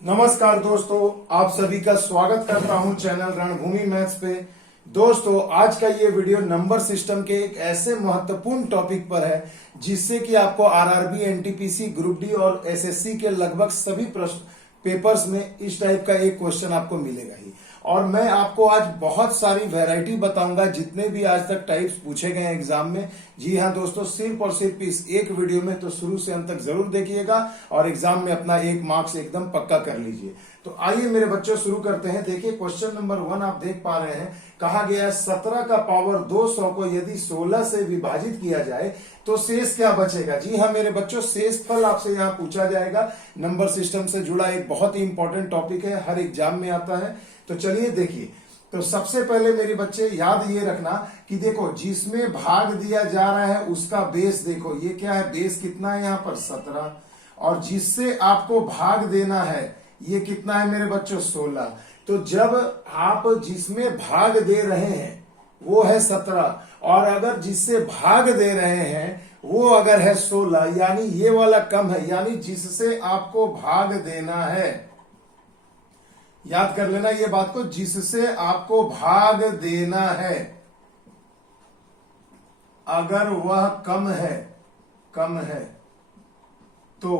नमस्कार दोस्तों, आप सभी का स्वागत करता हूं चैनल रणभूमि मैथ्स पे। दोस्तों, आज का ये वीडियो नंबर सिस्टम के एक ऐसे महत्वपूर्ण टॉपिक पर है जिससे कि आपको आरआरबी, एनटीपीसी, ग्रुप डी और एसएससी के लगभग सभी प्रश्न पेपर्स में इस टाइप का एक क्वेश्चन आपको मिलेगा ही। और मैं आपको आज बहुत सारी वैरायटी बताऊंगा जितने भी आज तक टाइप्स पूछे गए एग्जाम में। जी हाँ दोस्तों, सिर्फ और सिर्फ इस एक वीडियो में, तो शुरू से अंत तक जरूर देखिएगा और एग्जाम में अपना 1 मार्क्स एकदम पक्का कर लीजिए। तो आइए मेरे बच्चों शुरू करते हैं। देखिए क्वेश्चन नंबर 1 आप देख पा रहे हैं। कहा गया है 17 का पावर 200 को यदि 16 से विभाजित किया जाए तो शेष क्या बचेगा। जी हाँ मेरे बच्चों, शेष फल आपसे यहाँ पूछा जाएगा। नंबर सिस्टम से जुड़ा एक बहुत ही इंपॉर्टेंट टॉपिक है, हर एग्जाम में आता है। तो चलिए देखिए, तो सबसे पहले मेरे बच्चे याद ये रखना कि देखो जिसमें भाग दिया जा रहा है उसका बेस देखो, ये क्या है, बेस कितना है यहाँ पर 17, और जिससे आपको भाग देना है ये कितना है मेरे बच्चों 16। तो जब आप जिसमें भाग दे रहे हैं वो है 17 और अगर जिससे भाग दे रहे हैं वो अगर है 16, यानी ये वाला कम है, यानी जिससे आपको भाग देना है, याद कर लेना ये बात को, जिससे आपको भाग देना है अगर वह कम है तो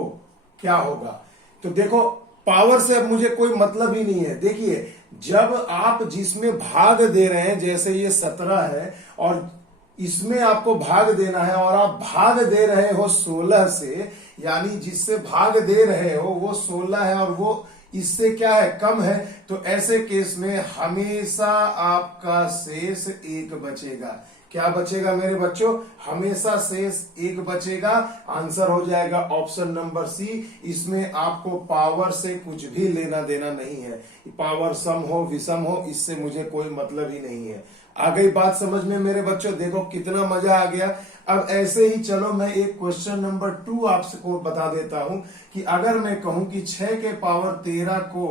क्या होगा। तो देखो पावर से अब मुझे कोई मतलब ही नहीं है। देखिए जब आप जिसमें भाग दे रहे हैं, जैसे ये 17 है और इसमें आपको भाग देना है और आप भाग दे रहे हो 16 से, यानी जिससे भाग दे रहे हो वो 16 है और वो इससे क्या है, कम है, तो ऐसे केस में हमेशा आपका शेष 1 बचेगा। क्या बचेगा मेरे बच्चों, हमेशा शेष 1 बचेगा। आंसर हो जाएगा ऑप्शन नंबर सी। इसमें आपको पावर से कुछ भी लेना देना नहीं है। पावर सम हो विषम हो इससे मुझे कोई मतलब ही नहीं है। आ गई बात समझ में मेरे बच्चों, देखो कितना मजा आ गया। अब ऐसे ही चलो मैं एक क्वेश्चन नंबर 2 आपको बता देता हूं कि अगर मैं कहूं कि 6 के पावर 13 को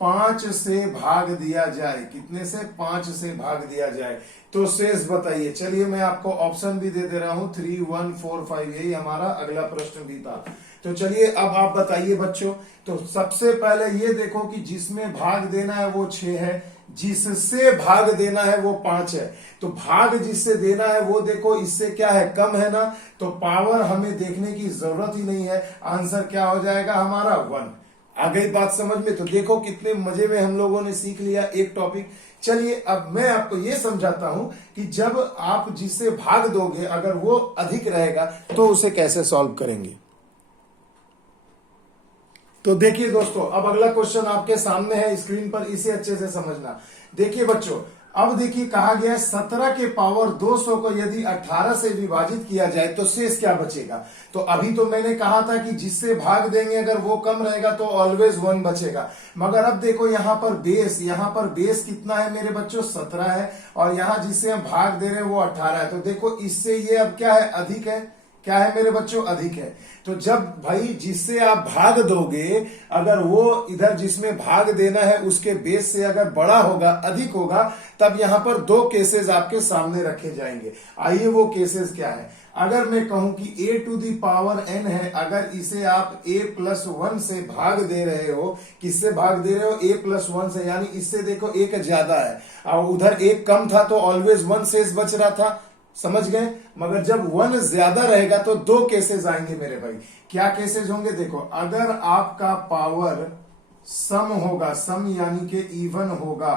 5 से भाग दिया जाए, कितने से, 5 से भाग दिया जाए तो शेष बताइए। चलिए मैं आपको ऑप्शन भी दे रहा हूं, 3, 1, 4, 5, यही हमारा अगला प्रश्न भी था। तो चलिए अब आप बताइए बच्चों। तो सबसे पहले ये देखो कि जिसमें भाग देना है वो 6 है, जिससे भाग देना है वो 5 है। तो भाग जिससे देना है वो देखो इससे क्या है, कम है ना, तो पावर हमें देखने की जरूरत ही नहीं है। आंसर क्या हो जाएगा हमारा 1। आ गई बात समझ में। तो देखो कितने मजे में हम लोगों ने सीख लिया एक टॉपिक। चलिए अब मैं आपको ये समझाता हूं कि जब आप जिससे भाग दोगे अगर वो अधिक रहेगा तो उसे कैसे सॉल्व करेंगे। तो देखिए दोस्तों, अब अगला क्वेश्चन आपके सामने है स्क्रीन पर, इसे अच्छे से समझना। देखिए बच्चों, अब देखिए कहा गया है 17 के पावर 200 को यदि 18 से विभाजित किया जाए तो शेष क्या बचेगा। तो अभी तो मैंने कहा था कि जिससे भाग देंगे अगर वो कम रहेगा तो ऑलवेज 1 बचेगा। मगर अब देखो यहाँ पर बेस कितना है मेरे बच्चों, 17 है, और यहाँ जिससे हम भाग दे रहे हैं वो 18 है। तो देखो इससे ये अब क्या है, अधिक है। क्या है मेरे बच्चों, अधिक है। तो जब भाई जिससे आप भाग दोगे अगर वो इधर जिसमें भाग देना है उसके बेस से अगर बड़ा होगा, अधिक होगा, तब यहां पर 2 केसेस आपके सामने रखे जाएंगे। आइए वो केसेस क्या है। अगर मैं कहूं कि a to the power n है, अगर इसे आप a+1 से भाग दे रहे हो, किससे भाग दे रहे हो, a+1 से, यानी इससे देखो 1 ज्यादा है और उधर 1 कम था तो ऑलवेज 1 शेष बच रहा था, समझ गए। मगर जब 1 ज्यादा रहेगा तो 2 केसेस आएंगे मेरे भाई। क्या केसेस होंगे देखो, अगर आपका पावर सम होगा, सम यानी कि इवन होगा,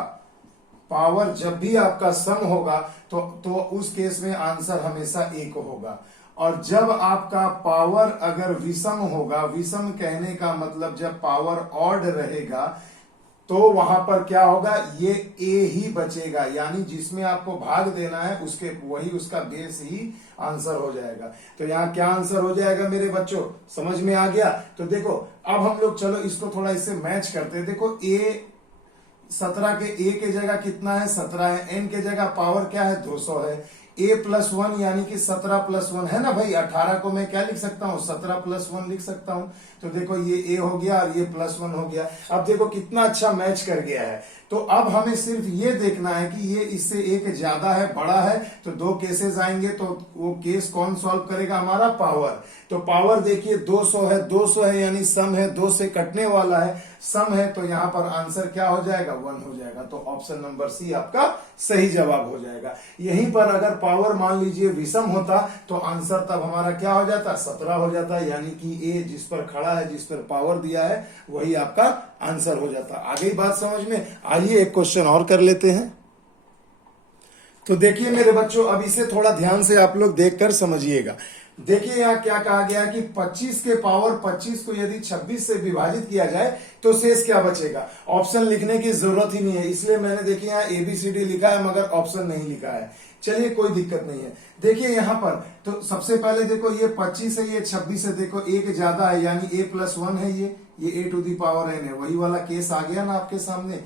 पावर जब भी आपका सम होगा तो उस केस में आंसर हमेशा 1 होगा। और जब आपका पावर अगर विषम होगा, विषम कहने का मतलब जब पावर ऑड रहेगा तो वहां पर क्या होगा, ये a ही बचेगा, यानी जिसमें आपको भाग देना है उसके वही उसका बेस ही आंसर हो जाएगा। तो यहाँ क्या आंसर हो जाएगा मेरे बच्चों, समझ में आ गया। तो देखो अब हम लोग चलो इसको थोड़ा इससे मैच करते हैं। देखो a 17 के a के जगह कितना है, 17 है, n के जगह पावर क्या है, 200 है, a+1 यानी कि 17+1 है ना भाई। 18 को मैं क्या लिख सकता हूँ, 17+1 लिख सकता हूँ। तो देखो ये a हो गया और ये +1 हो गया। अब देखो कितना अच्छा मैच कर गया है। तो अब हमें सिर्फ ये देखना है कि ये इससे एक ज्यादा है, बड़ा है, तो दो केसेस आएंगे, तो वो केस कौन सॉल्व करेगा? हमारा पावर। तो पावर देखिए 200 है, 200 है यानी सम है, 2 से कटने वाला है, सम है, तो यहां पर आंसर क्या हो जाएगा? 1 हो जाएगा। तो ऑप्शन नंबर सी आपका सही जवाब हो जाएगा। यहीं पर अगर पावर मान लीजिए विषम होता तो आंसर तब हमारा क्या हो जाता? 17 हो जाता, यानी कि ए जिस पर खड़ा है, जिस पर पावर दिया है, वही आपका आंसर हो जाता। आ गई बात समझ में? आइए एक क्वेश्चन और कर लेते हैं। तो देखिए मेरे बच्चों, अब इसे थोड़ा ध्यान से आप लोग देखकर समझिएगा। देखिए यहाँ क्या कहा गया है कि 25 के पावर 25 को यदि 26 से विभाजित किया जाए तो शेष क्या बचेगा? ऑप्शन लिखने की जरूरत ही नहीं है, इसलिए मैंने देखिए यहाँ ABCD लिखा है मगर ऑप्शन नहीं लिखा है। चलिए कोई दिक्कत नहीं है। देखिए यहाँ पर तो सबसे पहले देखो ये 25 है, ये 26 है, देखो एक ज्यादा है यानी a+1 है, ये a to the power n है, वही वाला केस आ गया ना आपके सामने।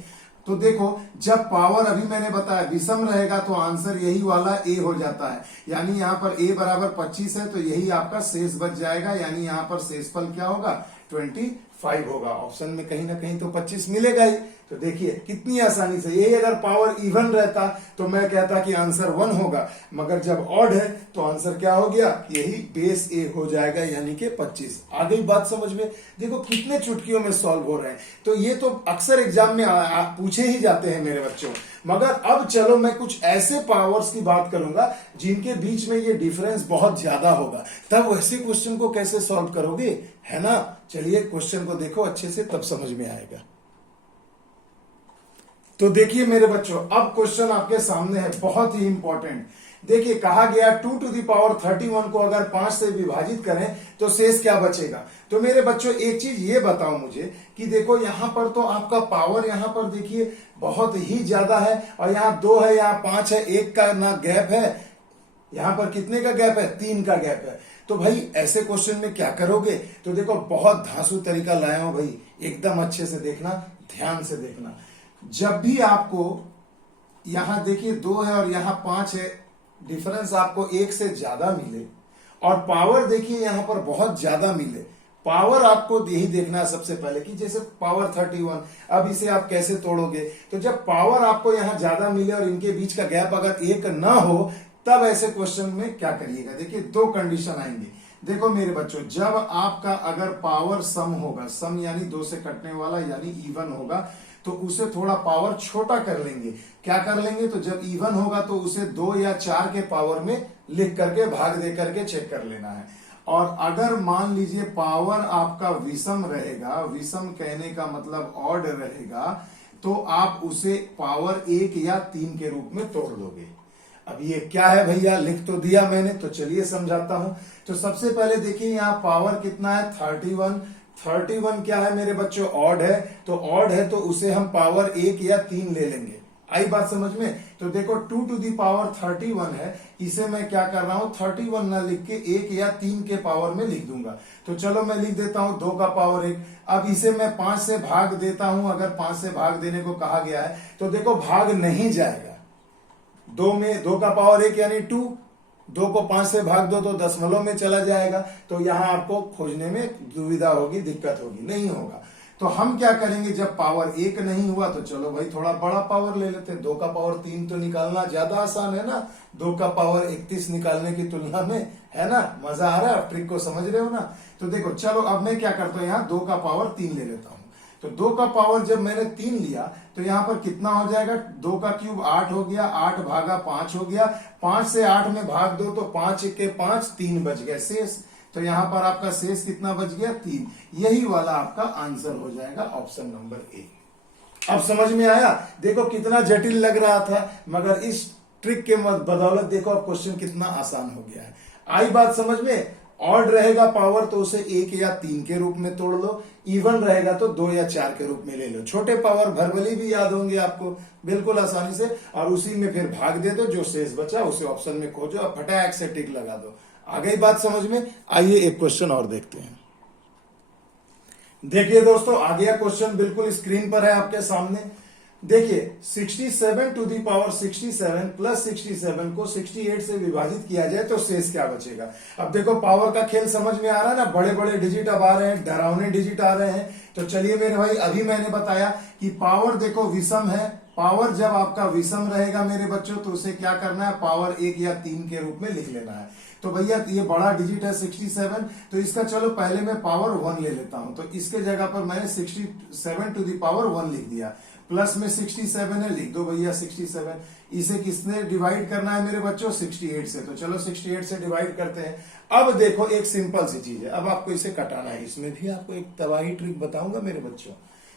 तो देखो जब पावर अभी मैंने बताया विषम रहेगा तो आंसर यही वाला ए हो जाता है, यानी यहाँ पर a बराबर 25 है तो यही आपका शेष बच जाएगा, यानी यहाँ पर शेषफल क्या होगा? 25 होगा। ऑप्शन में कहीं ना कहीं तो 25 मिलेगा ही। तो देखिए कितनी आसानी से, ये अगर पावर इवन रहता तो मैं कहता कि आंसर 1 होगा, मगर जब ऑड है तो आंसर क्या हो गया? यही बेस ए हो जाएगा, यानी कि 25। आ गई बात समझ में? देखो कितने चुटकियों में सॉल्व हो रहे हैं। तो ये तो अक्सर एग्जाम में पूछे ही जाते हैं मेरे बच्चों। मगर अब चलो मैं कुछ ऐसे पावर्स की बात करूंगा जिनके बीच में ये डिफरेंस बहुत ज्यादा होगा, तब वैसे क्वेश्चन को कैसे सॉल्व करोगे, है ना? चलिए क्वेश्चन को देखो अच्छे से, तब समझ में आएगा। तो देखिए मेरे बच्चों, अब क्वेश्चन आपके सामने है, बहुत ही इंपॉर्टेंट। देखिए कहा गया 2 टू दी पावर 31 को अगर 5 से विभाजित करें तो शेष क्या बचेगा? तो मेरे बच्चों एक चीज ये बताओ मुझे कि देखो यहां पर तो आपका पावर यहां पर देखिए बहुत ही ज्यादा है, और यहाँ 2 है, यहाँ 5 है, एक का ना गैप है, यहां पर कितने का गैप है? 3 का गैप है। तो भाई ऐसे क्वेश्चन में क्या करोगे? तो देखो बहुत धांसू तरीका लाया हूं भाई, एकदम अच्छे से देखना, ध्यान से देखना। जब भी आपको यहां देखिए 2 है और यहां 5 है, डिफरेंस आपको 1 से ज्यादा मिले, और पावर देखिए यहां पर बहुत ज्यादा मिले, पावर आपको यही देखना है सबसे पहले कि जैसे पावर 31, अब इसे आप कैसे तोड़ोगे? तो जब पावर आपको यहां ज्यादा मिले और इनके बीच का गैप अगर 1 ना हो, तब ऐसे क्वेश्चन में क्या करिएगा? देखिए 2 कंडीशन आएंगे। देखो मेरे बच्चों, जब आपका अगर पावर सम होगा, सम यानी 2 से कटने वाला यानी इवन होगा, तो उसे थोड़ा पावर छोटा कर लेंगे। क्या कर लेंगे? तो जब इवन होगा तो उसे 2 या 4 के पावर में लिख करके भाग दे करके चेक कर लेना है। और अगर मान लीजिए पावर आपका विषम रहेगा, विषम कहने का मतलब ऑड रहेगा, तो आप उसे पावर 1 या 3 के रूप में तोड़ लोगे। अब ये क्या है भैया? लिख तो दिया मैंने, तो चलिए समझाता हूं। तो सबसे पहले देखिए यहाँ पावर कितना है? 31। 31 क्या है मेरे बच्चों? ऑड है, तो ऑड है तो उसे हम पावर 1 या 3 ले लेंगे। आई बात समझ में? तो देखो 2 टू दी पावर 31 है, इसे मैं क्या कर रहा हूं? 31 ना लिख के 1 या 3 के पावर में लिख दूंगा। तो चलो मैं लिख देता हूं 2 का पावर 1। अब इसे मैं 5 से भाग देता हूं, अगर 5 से भाग देने को कहा गया है तो देखो भाग नहीं जाएगा। 2 में 2 का पावर 1 यानी 2, 2 को 5 से भाग दो तो दशमलव में चला जाएगा, तो यहां आपको खोजने में दुविधा होगी, दिक्कत होगी, नहीं होगा। तो हम क्या करेंगे? जब पावर 1 नहीं हुआ तो चलो भाई थोड़ा बड़ा पावर ले लेते हैं। 2 का पावर 3 तो निकालना ज्यादा आसान है ना, 2 का पावर 31 निकालने की तुलना में, है ना? मजा आ रहा है? ट्रिक को समझ रहे हो ना? तो देखो चलो अब मैं क्या करता हूं, यहाँ 2 का पावर 3 ले लेता हूं। तो 2 का पावर जब मैंने 3 लिया तो यहां पर कितना हो जाएगा? 2 का क्यूब 8 हो गया, 8 भागा 5 हो गया, 5 से 8 में भाग दो तो 5 के 5, 3 बच गए शेष। तो यहां पर आपका शेष कितना बच गया? 3। यही वाला आपका आंसर हो जाएगा, ऑप्शन नंबर ए। अब समझ में आया? देखो कितना जटिल लग रहा था, मगर इस ट्रिक के बदौलत देखो अब क्वेश्चन कितना आसान हो गया है। आई बात समझ में? ऑड रहेगा पावर तो उसे 1 या 3 के रूप में तोड़ लो, इवन रहेगा तो 2 या 4 के रूप में ले लो। छोटे पावर भरभली भी याद होंगे आपको बिल्कुल आसानी से, और उसी में फिर भाग दे दो, जो शेष बचा उसे ऑप्शन में खोजो और फटाक से टिक लगा दो। आ गई बात समझ में? आइए एक क्वेश्चन और देखते हैं। देखिए दोस्तों, आ गया क्वेश्चन, बिल्कुल स्क्रीन पर है आपके सामने। देखिए 67 टू दी पावर 67 प्लस 67 को 68 से विभाजित किया जाए तो शेष क्या बचेगा। अब देखो पावर का खेल समझ में आ रहा है ना, बड़े बड़े डिजिट अब आ रहे हैं, डरावने डिजिट आ रहे हैं। तो चलिए मेरे भाई, अभी मैंने बताया कि पावर देखो विषम है। पावर जब आपका विषम रहेगा मेरे बच्चों तो उसे क्या करना है, पावर 1 या 3 के रूप में लिख लेना है। तो भैया ये बड़ा डिजिट है 67, तो इसका चलो पहले मैं पावर 1 ले लेता हूं। तो इसके जगह पर मैंने 67 टू दी पावर 1 लिख दिया, प्लस में 67 है, लिख दो भैया 67। इसे किसने डिवाइड करना है मेरे बच्चों, 68 से। तो चलो 68 से डिवाइड करते हैं। अब देखो एक सिंपल सी चीज है, अब आपको इसे कटाना है। इसमें भी आपको एक तबाही ट्रिक बताऊंगा मेरे बच्चों।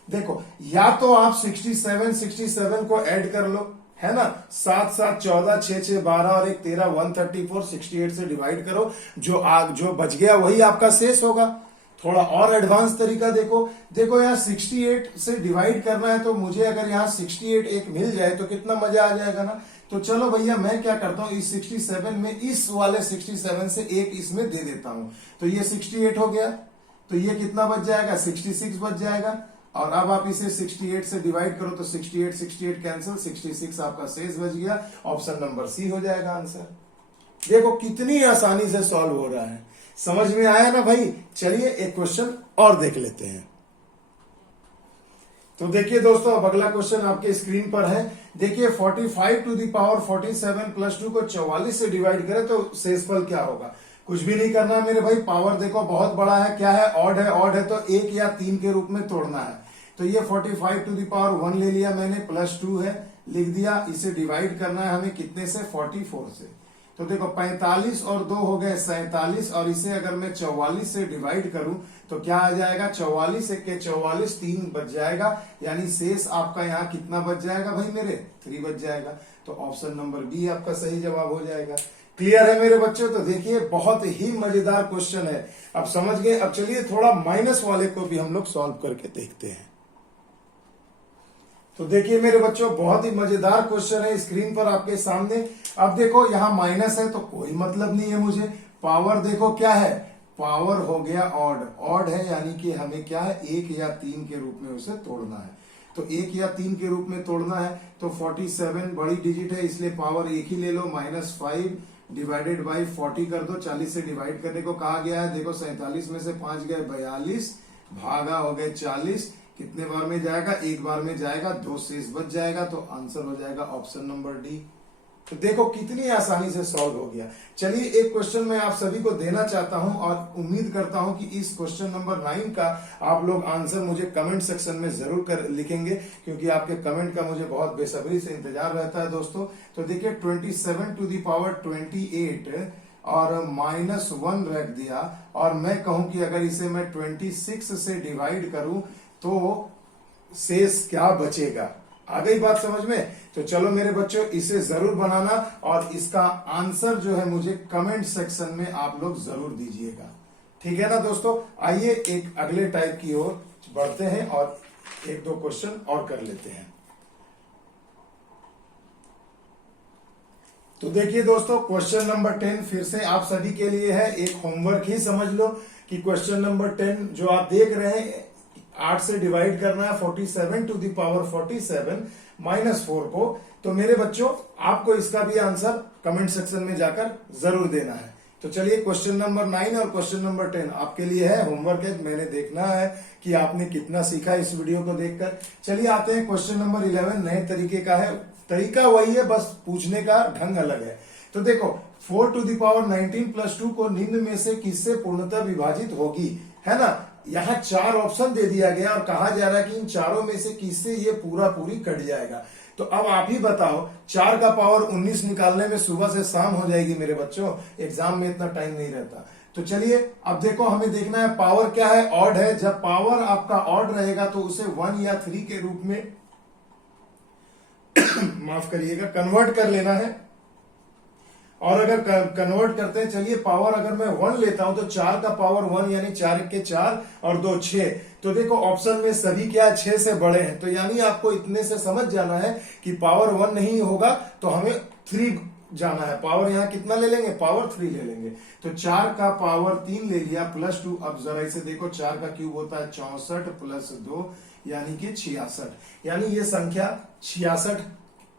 देखो या तो आप 67 को ऐड कर लो, है ना, 7 7 14 6 6 12 और 1 13 134, 68 से डिवाइड करो, जो बच गया वही आपका शेष होगा। थोड़ा और एडवांस तरीका देखो यहाँ 68 से डिवाइड करना है, तो मुझे अगर यहाँ 68 एक मिल जाए तो कितना मजा आ जाएगा ना। तो चलो भैया मैं क्या करता हूँ, इस 67 में इस वाले 67 से एक इसमें दे देता हूं। तो ये 68 हो गया, तो ये कितना बच जाएगा, 66 बच जाएगा। और अब आप इसे 68 से डिवाइड करो तो 68 कैंसिल, 66 आपका शेष बच गया। ऑप्शन नंबर सी हो जाएगा आंसर। देखो कितनी आसानी से सॉल्व हो रहा है, समझ में आया ना भाई। चलिए एक क्वेश्चन और देख लेते हैं। तो देखिए दोस्तों, अब अगला क्वेश्चन आपके स्क्रीन पर है। देखिए 45 टू दी पावर 47 प्लस 2 को 44 से डिवाइड करें तो शेषफल क्या होगा। कुछ भी नहीं करना है मेरे भाई, पावर देखो बहुत बड़ा है, क्या है, ऑड है तो 1 या 3 के रूप में तोड़ना है। तो ये 45 टू दी पावर 1 ले लिया मैंने, प्लस 2 है, लिख दिया। इसे डिवाइड करना है हमें कितने से, 44 से। तो देखो 45 और 2 हो गए 47, और इसे अगर मैं 44 से डिवाइड करूं तो क्या आ जाएगा, 44 के 44, 3 बच जाएगा, यानी शेष आपका यहाँ कितना बच जाएगा भाई मेरे, 3 बच जाएगा। तो ऑप्शन नंबर बी आपका सही जवाब हो जाएगा। क्लियर है मेरे बच्चों। तो देखिए बहुत ही मजेदार क्वेश्चन है, अब समझ गए। अब चलिए थोड़ा माइनस वाले को भी हम लोग सॉल्व करके देखते हैं। तो देखिए मेरे बच्चों, बहुत ही मजेदार क्वेश्चन है स्क्रीन पर आपके सामने। अब देखो यहाँ माइनस है तो कोई मतलब नहीं है मुझे। पावर देखो क्या है, पावर हो गया ऑड है, यानी कि हमें क्या है, 1 या 3 के रूप में उसे तोड़ना है। तो 1 या 3 के रूप में तोड़ना है। तो 47 बड़ी डिजिट है, इसलिए पावर 1 ही ले लो, -5 डिवाइडेड बाई 40 कर दो। 40 से डिवाइड करने को कहा गया है। देखो 47 में से 5 गए 42, भागा हो गए 40। कितने बार में जाएगा, एक बार में जाएगा, 2 शेष बच जाएगा। तो आंसर हो जाएगा ऑप्शन नंबर डी। तो देखो कितनी आसानी से सॉल्व हो गया। चलिए एक क्वेश्चन मैं आप सभी को देना चाहता हूं और उम्मीद करता हूं कि इस क्वेश्चन नंबर 9 का आप लोग आंसर मुझे कमेंट सेक्शन में जरूर लिखेंगे, क्योंकि आपके कमेंट का मुझे बहुत बेसब्री से इंतजार रहता है दोस्तों। तो देखिए 27 टू दी पावर 28 और -1 रख दिया, और मैं कहूं कि अगर इसे मैं 26 से डिवाइड करूं तो शेष क्या बचेगा। आ गई बात समझ में। तो चलो मेरे बच्चों इसे जरूर बनाना, और इसका आंसर जो है मुझे कमेंट सेक्शन में आप लोग जरूर दीजिएगा। ठीक है ना दोस्तों। आइए एक अगले टाइप की ओर बढ़ते हैं और 1-2 क्वेश्चन और कर लेते हैं। तो देखिए दोस्तों, क्वेश्चन नंबर 10 फिर से आप सभी के लिए है, एक होमवर्क ही समझ लो कि क्वेश्चन नंबर 10 जो आप देख रहे हैं, 8 से डिवाइड करना है 47 टू दी पावर 47 -4 को। तो मेरे बच्चों आपको इसका भी आंसर कमेंट सेक्शन में जाकर जरूर देना है। तो चलिए क्वेश्चन नंबर 9 और क्वेश्चन नंबर 10 आपके लिए है, होमवर्क है। मैंने देखना है कि आपने कितना सीखा इस वीडियो को देखकर। चलिए आते हैं क्वेश्चन नंबर 11, नए तरीके का है। तरीका वही है, बस पूछने का ढंग अलग है। तो देखो 4 टू दी पावर 19 प्लस 2 को निम्न में से किससे पूर्णतः विभाजित होगी, है ना। यहाँ 4 ऑप्शन दे दिया गया और कहा जा रहा है कि इन चारों में से किससे ये पूरी कट जाएगा। तो अब आप ही बताओ, 4 का पावर 19 निकालने में सुबह से शाम हो जाएगी मेरे बच्चों, एग्जाम में इतना टाइम नहीं रहता। तो चलिए अब देखो हमें देखना है पावर क्या है, ऑड है। जब पावर आपका ऑड रहेगा तो उसे 1 या 3 के रूप में माफ करिएगा कन्वर्ट कर लेना है। और अगर कन्वर्ट करते हैं, चलिए पावर अगर मैं 1 लेता हूं तो 4 का पावर 1 यानी 4 के 4 और 2 6। तो देखो ऑप्शन में सभी क्या 6 से बड़े हैं, तो यानी आपको इतने से समझ जाना है कि पावर 1 नहीं होगा तो हमें 3 जाना है, पावर यहाँ कितना ले लेंगे, पावर 3 ले लेंगे। तो 4 का पावर 3 ले लिया प्लस 2। अब जरा इसे देखो, 4 का क्यूब होता है 64 प्लस 2 यानी कि 66, यानी ये संख्या 66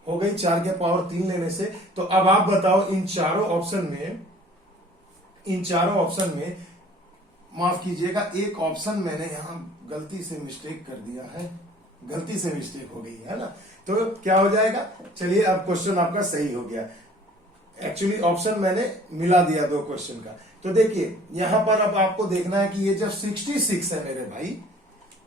हो गई 4 के पावर 3 लेने से। तो अब आप बताओ इन चारों ऑप्शन में माफ कीजिएगा, एक ऑप्शन मैंने यहां गलती से मिस्टेक कर दिया है, गलती से मिस्टेक हो गई है ना, तो क्या हो जाएगा, चलिए अब क्वेश्चन आपका सही हो गया। एक्चुअली ऑप्शन मैंने मिला दिया दो क्वेश्चन का। तो देखिए यहां पर अब आपको देखना है कि ये जब 66 है मेरे भाई,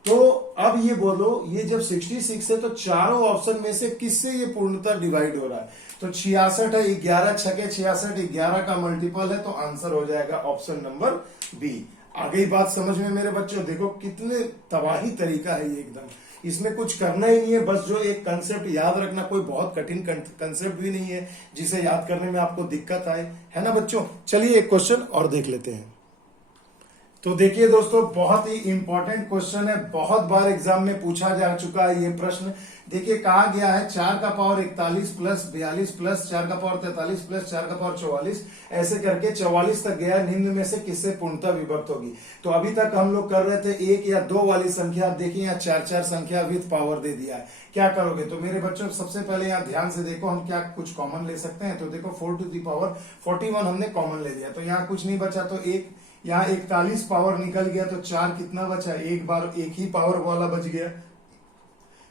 तो अब ये बोलो ये जब 66 है तो चारों ऑप्शन में से किससे ये पूर्णतः डिवाइड हो रहा है। तो 66 है, 11 छके 66, 11 का मल्टीपल है, तो आंसर हो जाएगा ऑप्शन नंबर बी। आ गई बात समझ में मेरे बच्चों, देखो कितने तबाही तरीका है ये एकदम, इसमें कुछ करना ही नहीं है, बस जो एक कंसेप्ट याद रखना, कोई बहुत कठिन कंसेप्ट भी नहीं है जिसे याद करने में आपको दिक्कत आए, है ना बच्चों। चलिए एक क्वेश्चन और देख लेते हैं। तो देखिए दोस्तों, बहुत ही इंपॉर्टेंट क्वेश्चन है, बहुत बार एग्जाम में पूछा जा चुका है ये प्रश्न। देखिए कहा गया है 4 का पावर 41 प्लस 42 प्लस 4 का पावर 43 प्लस 4 का पावर 44, ऐसे करके 44 तक गया, निम्न में से किससे पूर्णतः विभक्त होगी। तो अभी तक हम लोग कर रहे थे 1 या 2 वाली संख्या, देखिए यहाँ 4 संख्या विथ पावर दे दिया है, क्या करोगे। तो मेरे बच्चों सबसे पहले यहाँ ध्यान से देखो, हम क्या कुछ कॉमन ले सकते हैं। तो देखो 4 टू दी पावर 41 हमने कॉमन ले लिया, तो यहाँ कुछ नहीं बचा, तो एक यहाँ 41 पावर निकल गया, तो 4 कितना बचा, एक बार एक ही पावर वाला बच गया।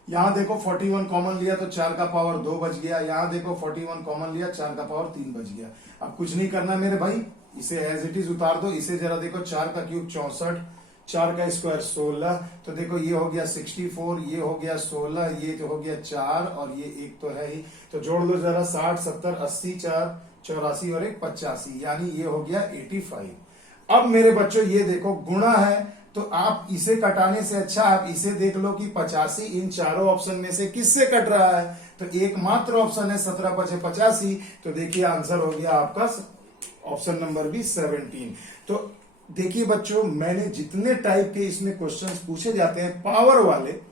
यहाँ देखो 41 कॉमन लिया तो 4 का पावर 2 बच गया, यहाँ देखो 41 कॉमन लिया 4 का पावर 3 बच गया। अब कुछ नहीं करना मेरे भाई, इसे एज इट इज उतार दो। इसे जरा देखो, 4 का क्यूब 64, 4 का स्क्वायर 16, तो देखो ये हो गया 64, ये हो गया 16, ये तो हो गया 4 और ये एक तो है ही, तो जोड़ लो जरा 60 70 80 4 84 और एक 85, यानी ये हो गया 85। अब मेरे बच्चों ये देखो गुणा है, तो आप इसे कटाने से अच्छा आप इसे देख लो कि 85 इन चारों ऑप्शन में से किससे कट रहा है। तो एकमात्र ऑप्शन है 17 × 85, तो देखिए आंसर हो गया आपका ऑप्शन नंबर बी 17। तो देखिए बच्चों, मैंने जितने टाइप के इसमें क्वेश्चंस पूछे जाते हैं पावर वाले,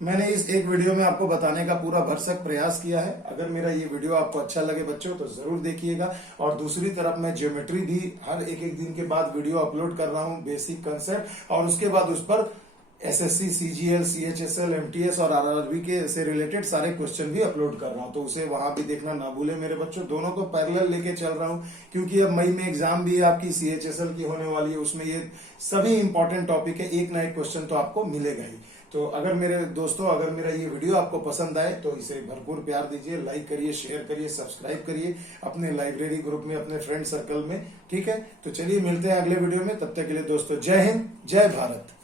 मैंने इस एक वीडियो में आपको बताने का पूरा भरसक प्रयास किया है। अगर मेरा ये वीडियो आपको अच्छा लगे बच्चों तो जरूर देखिएगा। और दूसरी तरफ मैं ज्योमेट्री भी हर एक दिन के बाद वीडियो अपलोड कर रहा हूँ, बेसिक कंसेप्ट, और उसके बाद उस पर एसएससी, सीजीएल, सीएचएसएल, एमटीएस और आरआरबी के से रिलेटेड सारे क्वेश्चन भी अपलोड कर रहा हूं, तो उसे वहां भी देखना ना भूले मेरे बच्चों। दोनों को पैरेलल लेके चल रहा हूं, क्योंकि अब मई में एग्जाम भी आपकी सीएचएसएल की होने वाली है, उसमें ये सभी इंपॉर्टेंट टॉपिक है, एक ना एक क्वेश्चन तो आपको मिलेगा ही। तो अगर मेरे दोस्तों, अगर मेरा ये वीडियो आपको पसंद आए तो इसे भरपूर प्यार दीजिए, लाइक करिए, शेयर करिए, सब्सक्राइब करिए अपने लाइब्रेरी ग्रुप में, अपने फ्रेंड सर्कल में, ठीक है। तो चलिए मिलते हैं अगले वीडियो में, तब तक के लिए दोस्तों जय हिंद, जय भारत।